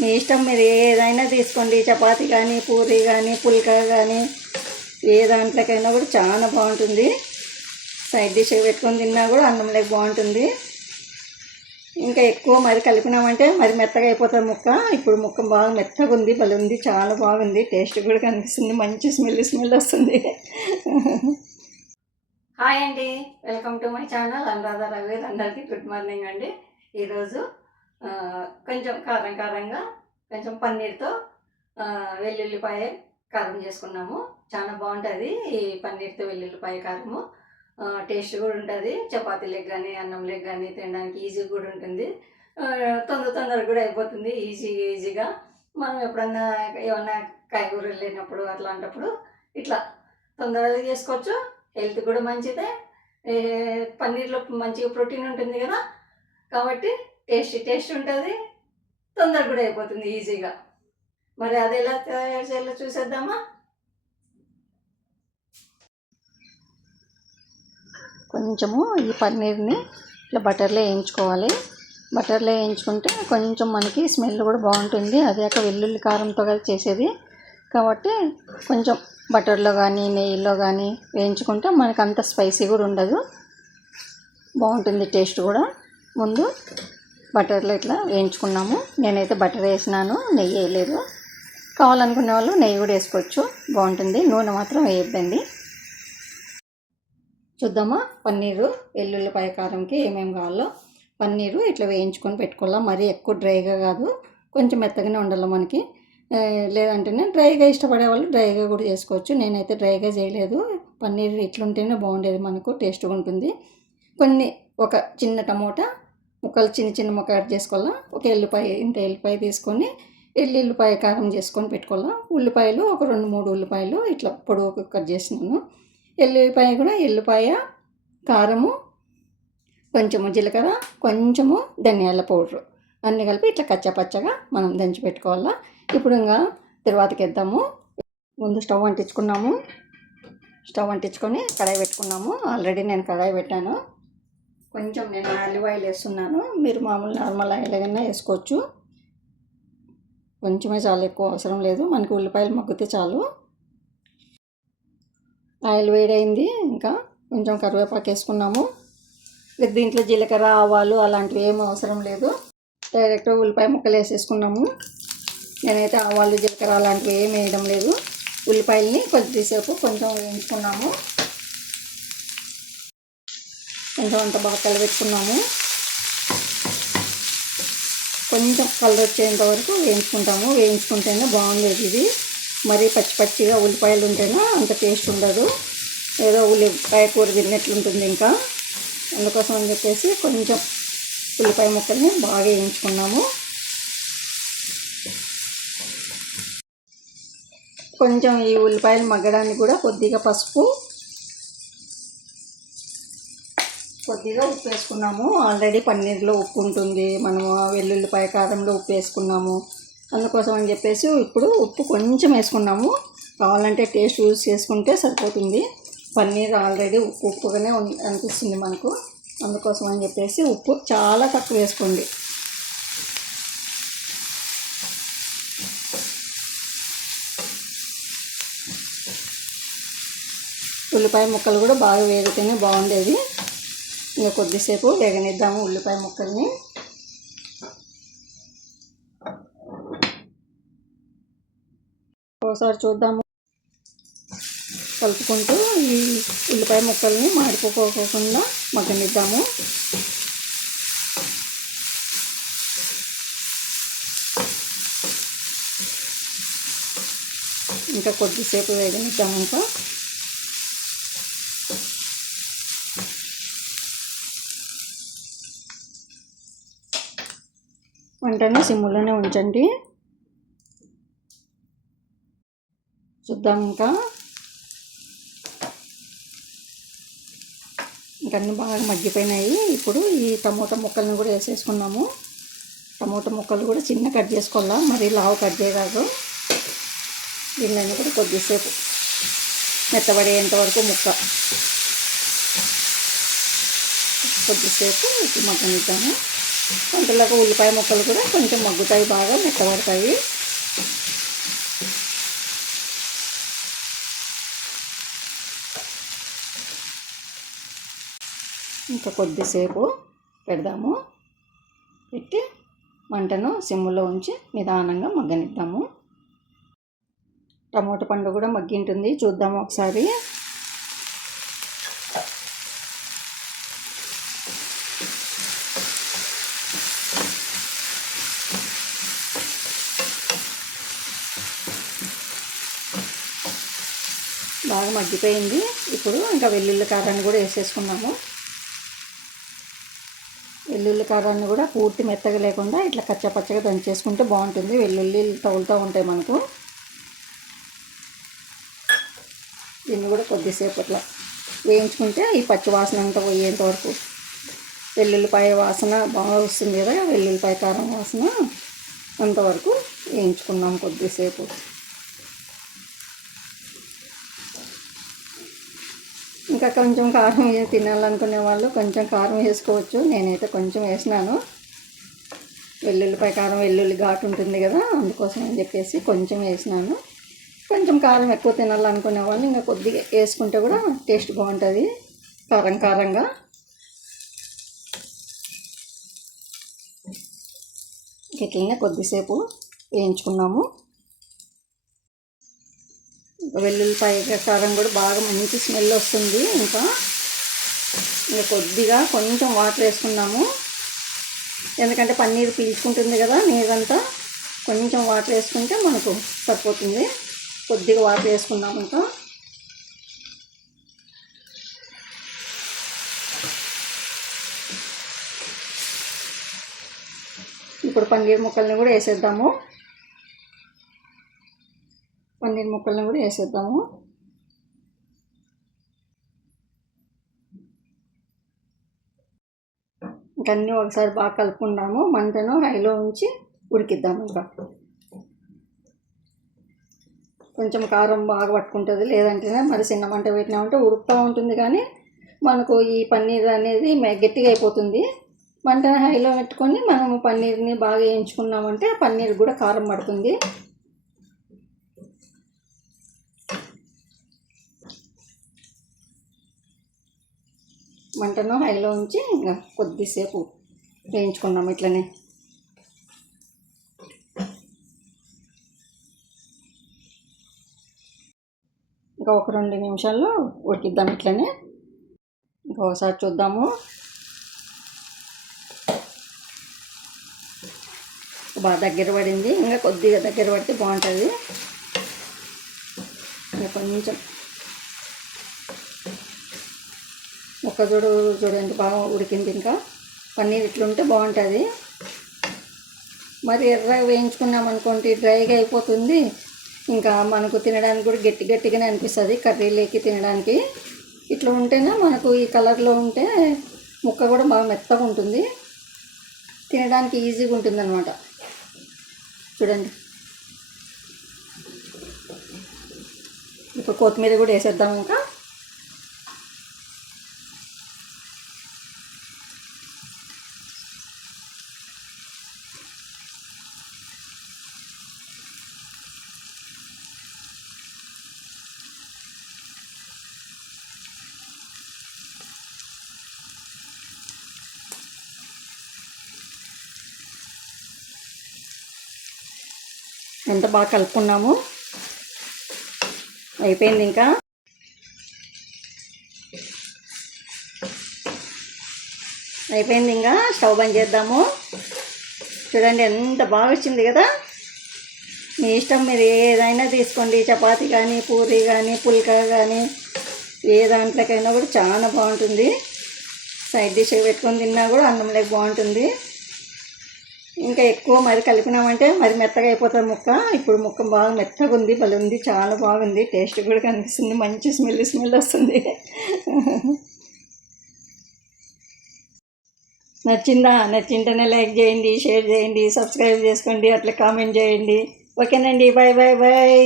మీ ఇష్టం మీరు ఏదైనా తీసుకోండి. చపాతి కానీ పూరి కానీ పుల్కా కానీ ఏ దాంట్లోకైనా కూడా చాలా బాగుంటుంది. సైడ్ డిష్ పెట్టుకొని తిన్నా కూడా అన్నంలోకి బాగుంటుంది. ఇంకా ఎక్కువ మరి కలిపినామంటే మరి మెత్తగా అయిపోతుంది ముక్క. ఇప్పుడు ముక్క బాగా మెత్తగా ఉంది భలే ఉంది చాలా బాగుంది. టేస్ట్ కూడా కనిపిస్తుంది మంచి స్మెల్ స్మెల్ వస్తుంది. హాయ్ అండి welcome to my channel. Anuradha Ravi అందరికీ గుడ్ మార్నింగ్ అండి. ఈరోజు కొంచెం కారం కారంగా కొంచెం పన్నీర్తో వెల్లుల్లిపాయ కారం చేసుకున్నాము. చాలా బాగుంటుంది ఈ పన్నీర్తో వెల్లుల్లిపాయ కారము. టేస్ట్ కూడా ఉంటుంది. చపాతీలకు కానీ అన్నంలకు కానీ తినడానికి ఈజీ కూడా ఉంటుంది. తొందర తొందర తొందరగా కూడా అయిపోతుంది ఈజీగా ఈజీగా. మనం ఎప్పుడన్నా ఏమన్నా కాయగూరలు లేనప్పుడు అట్లాంటప్పుడు ఇట్లా తొందరగా చేసుకోవచ్చు. హెల్త్ కూడా మంచిదే. పన్నీర్లో మంచిగా ప్రోటీన్ ఉంటుంది కదా. కాబట్టి టేస్ట్ టేస్ట్ ఉంటుంది. తొందర కూడా అయిపోతుంది ఈజీగా. మరి అది ఎలా తయారు చేయాలో చూసేద్దామా? కొంచెము ఈ పన్నీర్ని ఇట్లా బటర్లో వేయించుకోవాలి. బటర్లో వేయించుకుంటే కొంచెం మనకి స్మెల్ కూడా బాగుంటుంది. అదే కాక వెల్లుల్లి కారంతో కదా చేసేది. కాబట్టి కొంచెం బటర్లో కానీ నెయ్యిలో కానీ వేయించుకుంటే మనకు అంత స్పైసీ కూడా ఉండదు. బాగుంటుంది టేస్ట్ కూడా. ముందు బటర్లో ఇట్లా వేయించుకున్నాము. నేనైతే బటర్ వేసినాను నెయ్యి వేయలేదు. కావాలనుకునే వాళ్ళు నెయ్యి కూడా వేసుకోవచ్చు. బాగుంటుంది. నూనె మాత్రం వేయద్దండి. చూద్దామా? పన్నీరు వెల్లుల్లిపాయ కారంకి ఏమేమి కావాలో. పన్నీరు ఇట్లా వేయించుకొని పెట్టుకోవాలా? మరీ ఎక్కువ డ్రైగా కాదు. కొంచెం మెత్తగానే ఉండాలి మనకి? లేదంటేనే డ్రైగా ఇష్టపడే వాళ్ళు డ్రైగా కూడా చేసుకోవచ్చు. నేనైతే డ్రైగా చేయలేదు. పన్నీర్ ఇట్లుంటేనే బాగుండేది. మనకు టేస్ట్గా ఉంటుంది. కొన్ని ఒక చిన్న టమోటా ముక్కలు చిన్న చిన్న ముక్క యాడ్ చేసుకోవాలా? ఒక ఎల్లిపాయ ఇంత ఎల్లిపాయ తీసుకొని ఎల్లుల్లిపాయ కారం చేసుకొని పెట్టుకోవాలా? ఉల్లిపాయలు ఒక రెండు మూడు ఉల్లిపాయలు ఇట్లా పొడవు కట్ చేసినాను. ఎల్లిపాయ కూడా ఎల్లిపాయ కారము కొంచెము జీలకర్ర కొంచెము ధనియాల పౌడరు. అన్నీ కలిపి ఇట్లా కచ్చపచ్చగా మనం దంచి పెట్టుకోవాలా? ఇప్పుడు ఇంకా తర్వాతకి ఇద్దాము ముందు స్టవ్ అంటించుకున్నాము. స్టవ్ అంటించుకొని కడాయి పెట్టుకున్నాము. ఆల్రెడీ నేను కడాయి పెట్టాను. కొంచెం నేను ఆలివ్ ఆయిల్ వేస్తున్నాను. మీరు మామూలు నార్మల్ ఆయిల్ ఏదైనా వేసుకోవచ్చు. కొంచెమే చాలా ఎక్కువ అవసరం లేదు. మనకి ఉల్లిపాయలు మగ్గితే చాలు. ఆయిల్ వేడైంది ఇంకా కొంచెం కరివేపాకు వేసుకున్నాము. దీంట్లో జీలకర్ర ఆవాలు అలాంటివి ఏమీ అవసరం లేదు. డైరెక్ట్గా ఉల్లిపాయ ముక్కలు వేసేసుకున్నాము. నేనైతే ఆవాలు జీలకర్ర అలాంటివి ఏమి వేయడం లేదు. ఉల్లిపాయలని కొద్దిసేపు కొంచెం వేయించుకున్నాము. కొంచెం అంత బాగా కలిపెట్టుకున్నాము కొంచెం కలర్ వచ్చేంత వరకు వేయించుకుంటాము. వేయించుకుంటేనే బాగుండేది ఇది. మరీ పచ్చి పచ్చిగా ఉల్లిపాయలు ఉంటేనే అంత టేస్ట్ ఉండదు. ఏదో ఉల్లిపాయ కూర తిన్నట్లుంటుంది ఇంకా. అందుకోసం అని చెప్పేసి కొంచెం ఉల్లిపాయ ముక్కల్ని బాగా వేయించుకున్నాము. కొంచెం ఈ ఉల్లిపాయలు మగ్గడానికి కూడా కొద్దిగా పసుపు కొద్దిగా ఉప్పు వేసుకున్నాము. ఆల్రెడీ పన్నీర్లో ఉప్పు ఉంటుంది. మనము వెల్లుల్లిపాయ కారంలో ఉప్పు వేసుకున్నాము. అందుకోసం అని చెప్పేసి ఇప్పుడు ఉప్పు కొంచెం వేసుకున్నాము. కావాలంటే టేస్ట్ యూజ్ చేసుకుంటే సరిపోతుంది. పన్నీర్ ఆల్రెడీ ఉప్పు ఉప్పుగానే అనిపిస్తుంది మనకు. అందుకోసం అని చెప్పేసి ఉప్పు చాలా తక్కువ వేసుకోండి. ఉల్లిపాయ ముక్కలు కూడా బాగా వేగితేనే బాగుండేది. ఇంకా కొద్దిసేపు వేగనిద్దాము ఉల్లిపాయ ముక్కల్ని. ఒకసారి చూద్దాము. కలుపుకుంటూ ఈ ఉల్లిపాయ ముక్కల్ని మాడిపోకోకుండా మగ్గనిద్దాము. ఇంకా కొద్దిసేపు వేగనిద్దాము ఇంకా. వంటని సిమ్లోనే ఉంచండి. చూద్దాం ఇంకా. అన్నీ బాగా మగ్గిపోయినాయి. ఇప్పుడు ఈ టమోటా ముక్కల్ని కూడా వేసేసుకున్నాము. టమోటా ముక్కలు కూడా చిన్న కట్ చేసుకోవాలా? మరి లావు కట్ చేయరాదు. దీన్ని కూడా కొద్దిసేపు మెత్తబడేంత వరకు ముక్క. కొద్దిసేపు ఉప్పు మగ్గనిద్దాము. అంతలోకి ఉల్లిపాయ ముక్కలు కూడా కొంచెం మగ్గుతాయి బాగా మెత్తబడతాయి. ఇంకా కొద్దిసేపు పెడదాము. పెట్టి మంటను సిమ్ములో ఉంచి నిదానంగా మగ్గనిద్దాము. టమోటా పండు కూడా మగ్గింటుంది. చూద్దాము ఒకసారి. బాగా మగ్గిపోయింది. ఇప్పుడు ఇంకా వెల్లుల్లి కారాన్ని కూడా వేసేసుకున్నాము. వెల్లుల్లి కారాన్ని కూడా పూర్తి మెత్తగా లేకుండా ఇట్లా కచ్చపచ్చగా దంచేసుకుంటే బాగుంటుంది. వెల్లుల్లి తగులుతూ ఉంటాయి మనకు. దీన్ని కూడా కొద్దిసేపు అట్లా వేయించుకుంటే ఈ పచ్చి వాసన అంతా పోయేంత వరకు. వెల్లుల్లిపాయ వాసన బాగా వస్తుంది కదా వెల్లుల్లిపాయ కారం వాసన అంతవరకు వేయించుకున్నాం కొద్దిసేపు. ఇంకా కొంచెం కారం తినాలనుకునే వాళ్ళు కొంచెం కారం వేసుకోవచ్చు. నేనైతే కొంచెం వేసినాను. వెల్లుల్లిపై కారం వెల్లుల్లి ఘాటు ఉంటుంది కదా అందుకోసం అని చెప్పేసి కొంచెం వేసినాను. కొంచెం కారం ఎక్కువ తినాలనుకునే వాళ్ళు ఇంకా కొద్దిగా వేసుకుంటే కూడా టేస్ట్ బాగుంటుంది కారం కారంగా. ఇట్లనే కొద్దిసేపు వేయించుకున్నాము. వెల్లుల్లిపాయ కారం కూడా బాగా మంచి స్మెల్ వస్తుంది ఇంకా. ఇంకా కొద్దిగా కొంచెం వాటర్ వేసుకున్నాము ఎందుకంటే పన్నీర్ పీల్చుకుంటుంది కదా నీరంతా. కొంచెం వాటర్ వేసుకుంటే మనకు సరిపోతుంది. కొద్దిగా వాటర్ వేసుకున్నాము ఇంకా. ఇప్పుడు పన్నీర్ ముక్కల్ని కూడా వేసేద్దాము. పన్నీర్ ముక్కల్ని కూడా వేసేద్దాము. ఇంకా అన్నీ ఒకసారి బాగా కలుపుకున్నాము మంటను హైలో ఉంచి ఉడికిద్దాము ఇంకా. కొంచెం కారం బాగా పట్టుకుంటుంది. లేదంటేనే మరి చిన్న మంట పెట్టినామంటే ఉడుకుతూ ఉంటుంది కానీ మనకు ఈ పన్నీర్ అనేది గట్టిగా అయిపోతుంది. మంటను హైలో పెట్టుకొని మనము పన్నీర్ని బాగా వేయించుకున్నామంటే పన్నీర్ కూడా కారం పడుతుంది. మంటను హైలో ఉంచి ఇంకా కొద్దిసేపు వేయించుకున్నాము ఇట్లనే. ఇంకా ఒక రెండు నిమిషాల్లో ఉడికిద్దాం ఇట్లనే. ఇంకా ఒకసారి చూద్దాము. బాగా దగ్గర పడింది. ఇంకా కొద్దిగా దగ్గర పడితే బాగుంటుంది. ఇంకా కొంచెం ముక్క చూడు చూడండి బాగా ఉడికింది ఇంకా? పన్నీర్ ఇట్లుంటే బాగుంటుంది. మరి ఎర్ర వేయించుకున్నాం అనుకోండి డ్రైగా అయిపోతుంది. ఇంకా మనకు తినడానికి కూడా గట్టి గట్టిగానే అనిపిస్తుంది కర్రీలోకి తినడానికి. ఇట్లా ఉంటేనే మనకు ఈ కలర్లో ఉంటే ముక్క కూడా బాగా మెత్తగా ఉంటుంది. తినడానికి ఈజీగా ఉంటుంది అనమాట చూడండి. ఇప్పుడు కొత్తిమీర కూడా వేసేద్దాం ఇంకా. ఎంత బాగా కలుపుకున్నాము. అయిపోయింది ఇంకా. అయిపోయింది ఇంకా. స్టవ్ బంద్ చేద్దాము. చూడండి ఎంత బాగా వచ్చింది కదా. మీ ఇష్టం మీరు ఏదైనా తీసుకోండి. చపాతి కానీ పూరి కానీ పుల్కా కానీ ఏ దాంట్లోకైనా కూడా చాలా బాగుంటుంది. సైడ్ డిష్ పెట్టుకొని తిన్నా కూడా అన్నంలోకి బాగుంటుంది. ఇంకా ఎక్కువ మరి కలిపినామంటే మరి మెత్తగా అయిపోతుంది ముక్క. ఇప్పుడు ముక్క బాగా మెత్తగా ఉంది భలే ఉంది చాలా బాగుంది. టేస్ట్ కూడా కనిపిస్తుంది మంచి స్మెల్ స్మెల్ వస్తుంది. నచ్చిందా? నచ్చింటేనే లైక్ చేయండి షేర్ చేయండి సబ్స్క్రైబ్ చేసుకోండి అట్లా కామెంట్ చేయండి. ఓకేనండి బాయ్ బాయ్ బాయ్